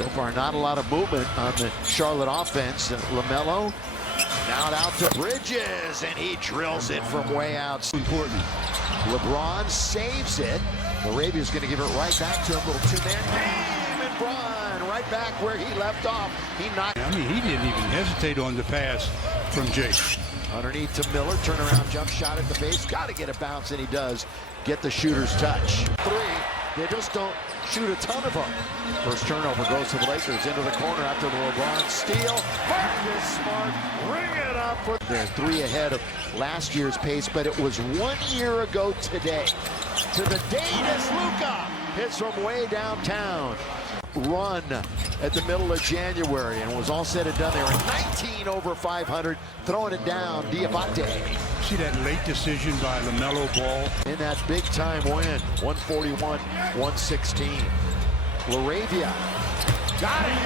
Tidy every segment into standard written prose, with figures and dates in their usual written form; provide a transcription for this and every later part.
So far, not a lot of movement on the Charlotte offense. LaMelo now out to Bridges, and he drills it from way out. Important. LeBron saves it. Arabia's going to give it right back to him. Little two-man game, and Bron right back where he left off. He knocked. I mean, he didn't even hesitate on the pass from Jake. Underneath to Miller, turnaround jump shot at the base. Got to get a bounce, and he does get the shooter's touch. Three, they just don't shoot a ton of them. First turnover goes to the Lakers into the corner after the LeBron steal. Marcus Smart, ring it up. They're 3 ahead of last year's pace, but it was 1 year ago today. To the date as Luka hits from way downtown. Run at the middle of January, and was all said and done. They were 19 over 500, throwing it down. Diabate. See that late decision by LaMelo Ball in that big time win, 141-116. LaRavia got it.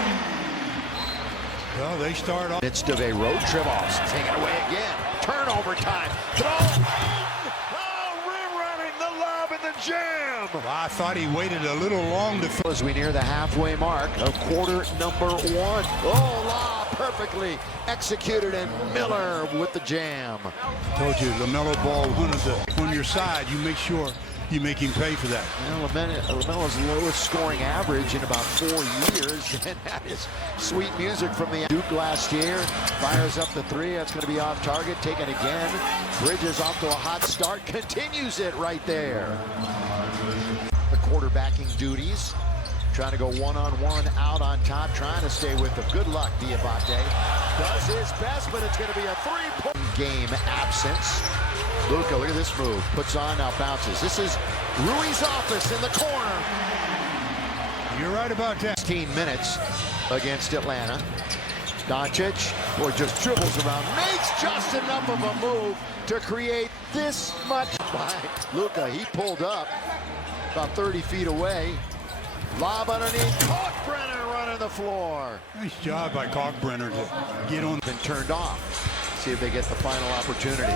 Well, they start off. Midst of a road trip, take it away again. Turnover time. Throw. The jam. Well, I thought he waited a little long to. As we near the halfway mark of quarter number 1. Oh, Law perfectly executed, and Miller with the jam. Told you, LaMelo Ball, on your side, you make sure you make him pay for that. LaMelo's lowest scoring average in about 4 years, and that is sweet music from the Duke last year. Fires up the 3. That's going to be off target. Taken again. Bridges off to a hot start. Continues it right there. The quarterbacking duties. Trying to go one-on-one out on top. Trying to stay with them. Good luck, Diabate. Does his best, but it's going to be a 3-point game absence. Luka, look at this move. Puts on, now bounces. This is Rui's office in the corner. You're right about that. 16 minutes against Atlanta. Doncic, boy, just dribbles around. Makes just enough of a move to create this much by Luka. He pulled up about 30 feet away. Lob underneath. Kalkbrenner running the floor. Nice job by Kalkbrenner to get on. Been turned off. See if they get the final opportunity.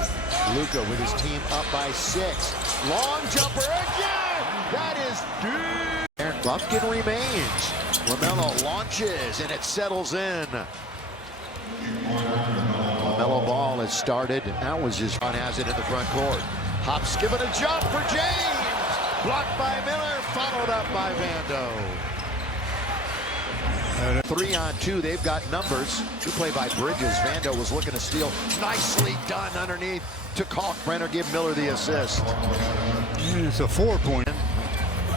Luka with his team up by 6. Long jumper again. That is deep. Aaron Buffkin remains. LaMelo launches, and it settles in. LaMelo Ball has started. That was his run, has it in the front court. Hops giving a jump for James. Blocked by Miller, followed up by Vando. 3-on-2, they've got numbers. Good play by Bridges. Vando was looking to steal. Nicely done underneath to Kalkbrenner. Give Miller the assist. And it's a 4-point.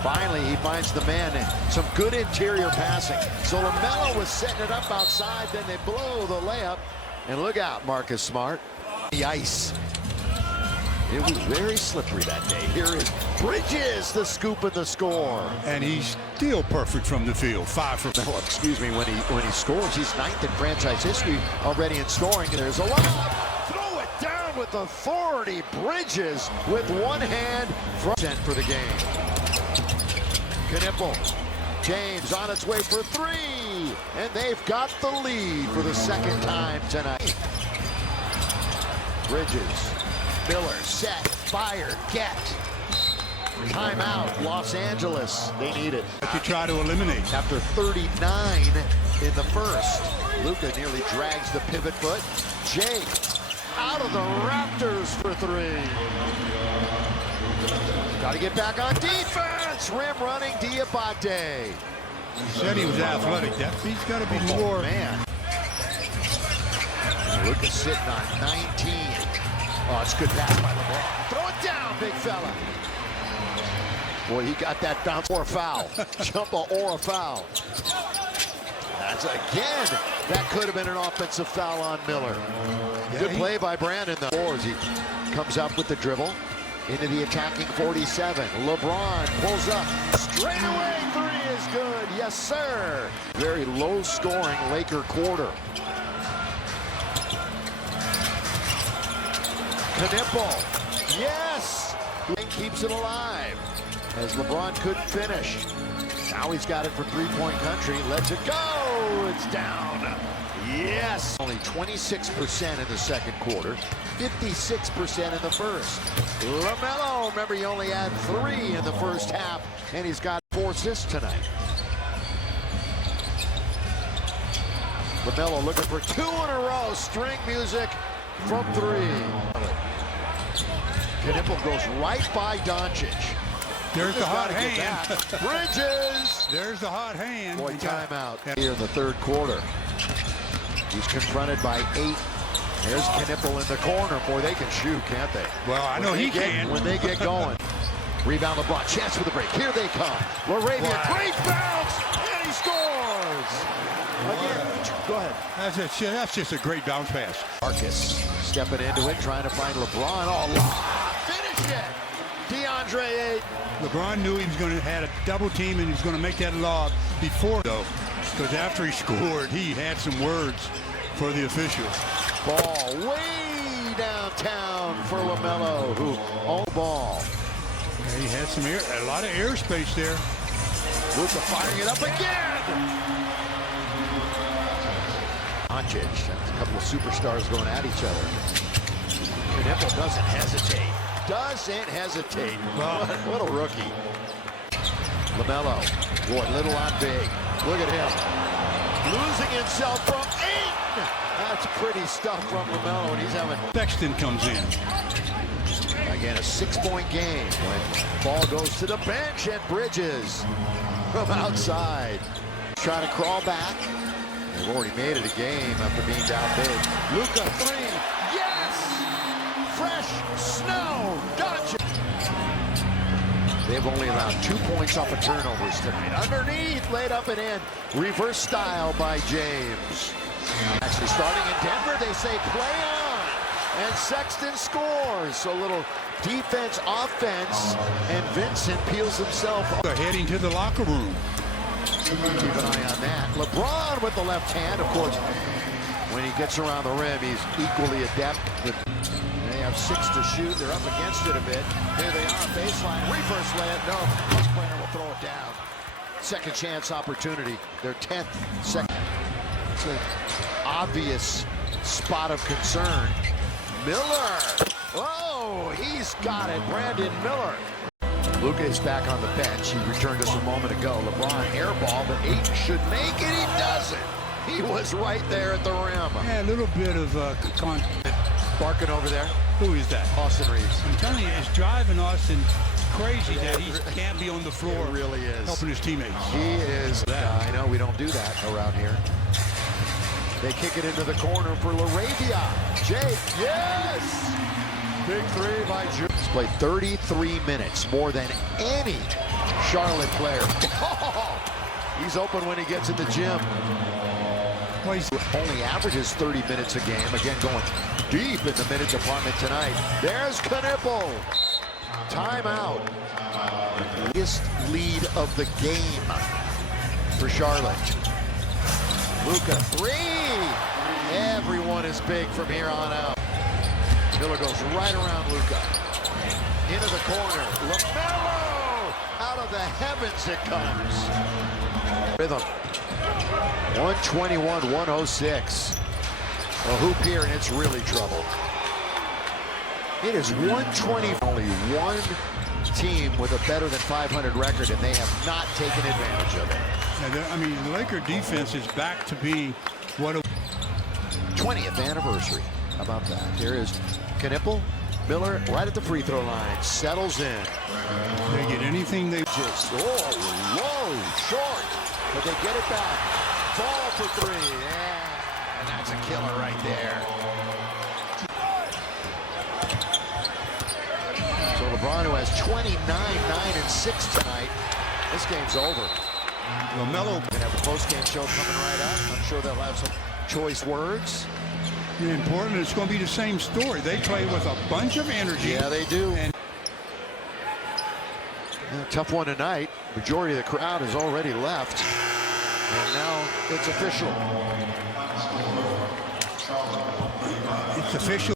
Finally, he finds the man, and some good interior passing. So LaMelo was setting it up outside, then they blow the layup. And look out, Marcus Smart. The ice. It was very slippery that day. Here is Bridges, the scoop and the score. And he's still perfect from the field. 5 for. Oh, excuse me, when he scores, he's 9th in franchise history already in scoring. There's a lob. Throw it down with authority. Bridges with one hand for the game. Knipple. James on its way for 3. And they've got the lead for the second time tonight. Bridges. Miller, set, fired, get. Timeout, Los Angeles. They need it. To try to eliminate. After 39 in the first. Luka nearly drags the pivot foot. Jake out of the Raptors for 3. Got to get back on defense. Rim running, Diabate. He said he was athletic. He's got to be more. Oh, man. Luka sitting on 19. Oh, it's a good pass by LeBron. Throw it down, big fella. Boy, he got that bounce or a foul. Jumper or a foul. That's again. That could have been an offensive foul on Miller. Good play by Brandon, though. As he comes up with the dribble into the attacking 47. LeBron pulls up. Straight away, 3 is good. Yes, sir. Very low-scoring Laker quarter. Knipple, yes! And keeps it alive as LeBron couldn't finish. Now he's got it for 3-point country. Lets it go. It's down. Yes. Only 26% in the second quarter, 56% in the first. LaMelo, remember, he only had 3 in the first half, and he's got 4 assists tonight. LaMelo looking for 2 in a row. String music from 3. Knipple goes right by Doncic. There's the hot hand. Bridges. There's the hot hand. Boy, timeout here in the third quarter. He's confronted by 8. There's Knipple in the corner. Boy, they can shoot, can't they? Well, I know he can. When they get going. Rebound LeBron. Chance for the break. Here they come. LaRavia, great bounce, and he scores. Again, go ahead. That's just a great bounce pass. Marcus stepping into it, trying to find LeBron. Oh, lob. Finish it. DeAndre Ayton. LeBron knew he was going to have a double team and he was going to make that lob before, though, because after he scored, he had some words for the officials. Ball way downtown for LaMelo, who owned the ball. Yeah, he had some a lot of airspace there. Luka firing it up again. Doncic, that's a couple of superstars going at each other. Knipple doesn't hesitate. Doesn't hesitate. Well, what a rookie. LaMelo, boy, little on big. Look at him. Losing himself from 8. That's pretty stuff from LaMelo, and he's having... Sexton comes in. Again, a 6-point game when ball goes to the bench and Bridges from outside. Try to crawl back. They've already made it a game after being down big. Luka 3. Yes! Fresh snow. Gotcha. They have only allowed 2 points off of turnovers tonight. Underneath, laid up and in. Reverse style by James. Actually, starting in Denver, they say play on. And Sexton scores. So a little defense, offense, and Vincent peels himself. They're heading to the locker room. Keep an eye on that. LeBron with the left hand, of course. When he gets around the rim, he's equally adept. They have 6 to shoot. They're up against it a bit. Here they are, baseline, reverse layup. No, this player will throw it down. Second chance opportunity. Their 10th second. It's an obvious spot of concern. Miller. Oh, he's got it. Brandon Miller. Luka is back on the bench. He returned us a moment ago. LeBron air ball, but Ayton should make it. He doesn't. He was right there at the rim. Yeah, a little bit of Barking over there. Who is that? Austin Reeves. I'm telling you, it's driving Austin crazy that he can't be on the floor. It really is. Helping his teammates. He is. I know we don't do that around here. They kick it into the corner for LaRavia. Jake, yes! Big 3 by Drew. He's played 33 minutes, more than any Charlotte player. Oh, he's open when he gets in the gym. Well, he's only averages 30 minutes a game. Again, going deep in the minute department tonight. There's Knipple. Timeout. Biggest lead of the game for Charlotte. Luka 3. Everyone is big from here on out. Miller goes right around Luka. Into the corner. LaMelo! Out of the heavens it comes. Rhythm. 121-106. A hoop here, and it's really trouble. It is 120. Only one team with a better than 500 record, and they have not taken advantage of it. I mean, the Laker defense is back to being what a 20th anniversary. How about that? Here is Knipple. Miller right at the free throw line. Settles in. They get anything they just low, short. But they get it back. Ball for 3. Yeah. And that's a killer right there. So LeBron, who has 29, 9, and 6 tonight. This game's over. LaMelo Gonna have a post-game show coming right up. I'm sure they'll have some choice words. in Portland. It's going to be the same story. They play with a bunch of energy. Yeah, they do. And tough one tonight. Majority of the crowd has already left. And now it's official. it's official.